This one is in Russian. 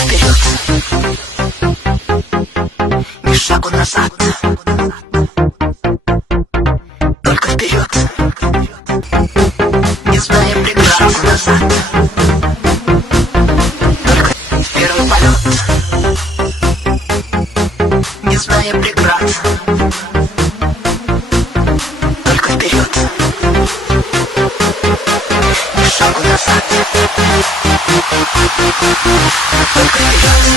вперед, ни шагу назад. Только вперед, не зная преград. Ни шагу назад. Только в первый полет, не зная преград. Только вперед, ни шагу назад. Только вперед.